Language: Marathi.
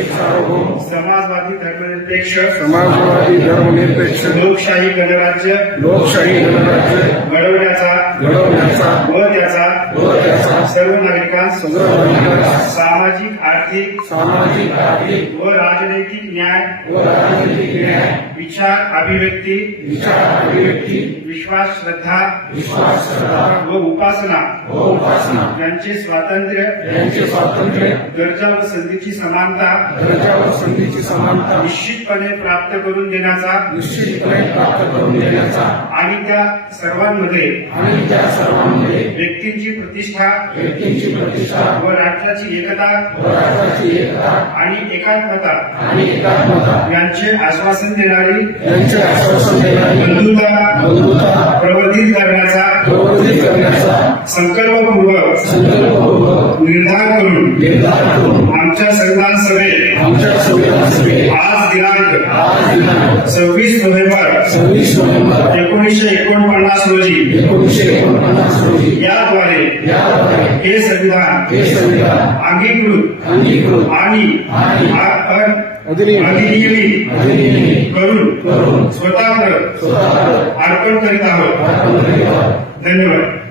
सार्वभौम समाजवादी धर्मनिरपेक्ष समाजवादी धर्मनिरपेक्ष लोकशाही गणराज्य लोकशाही गणराज्य घडवण्याचा घडवण्याचा व त्याचा सर्व नागरिकांस सामाजिक आर्थिक सामाजिक आर्थिक व राजनैतिक न्याय व राजनैतिक न्याय विचार अभिव्यक्ती विचार अभिव्यक्ती विश्वास श्रद्धा विश्वास श्रद्धा व उपासना व उपासना यांचे स्वातंत्र्य यांचे स्वातंत्र्य दर्जा व संधीची समानता दर्जा व संधीची समानता निश्चितपणे प्राप्त करून देण्याचा निश्चितपणे प्राप्त करून देण्याचा आणि त्या सर्वांमध्ये आणि त्या सर्वांमध्ये व्यक्तींची प्रतिष्ठा व राष्ट्राची एकता व राष्ट्राची एकता आणि एकात्मता आणि एकात्मता. यांचे आश्वासन देणारी यांचे आश्वासन देणारी बंधुता प्रवर्धित करण्याचा संकल्पपूर्वक निर्धार करून दिनांक. सव्वीस नोव्हेंबर. सव्वीस नोव्हेंबर. एकोणीसशे एकोणपन्नास रोजी. एकोणीसशे एकोणपन्नास रोजी. याद्वारे हे संविधान हे संविधान अंगीकृत अंगीकृत आणि अधिनियमित करून स्वतःवर स्वतः अर्पण करीत आहोत. धन्यवाद.